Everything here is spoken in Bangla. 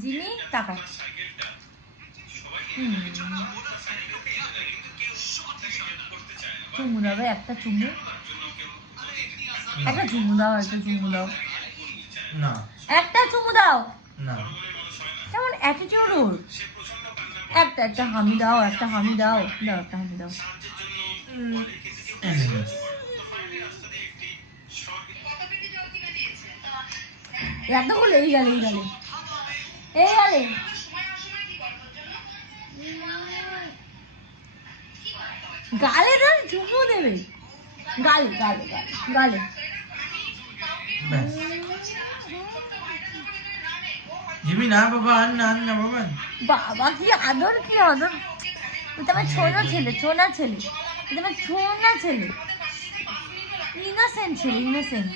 জিমি টাকা চুমু দাও, একটা চুমু, একটা চুমু দাও, একটা চুমু দাও, না একটা চুমু দাও। না কেমন অ্যাটিটিউড ওর। একটা হামি দাও, একটা হামি দাও, দাও একটা হামি দাও। এতগুলো এই গেলে গালে ধর চুমু দেবে, গালে গালে গালে গালে। জিমি না বাবা, আন না বাবা। বাবা কি আদর, কি আদর। তোমার ছোনা ছেলে, ছোনা ছেলে, তোমার ছোনা ছেলে, ইনোসেন্ট ছেলে, ইনোসেন্ট।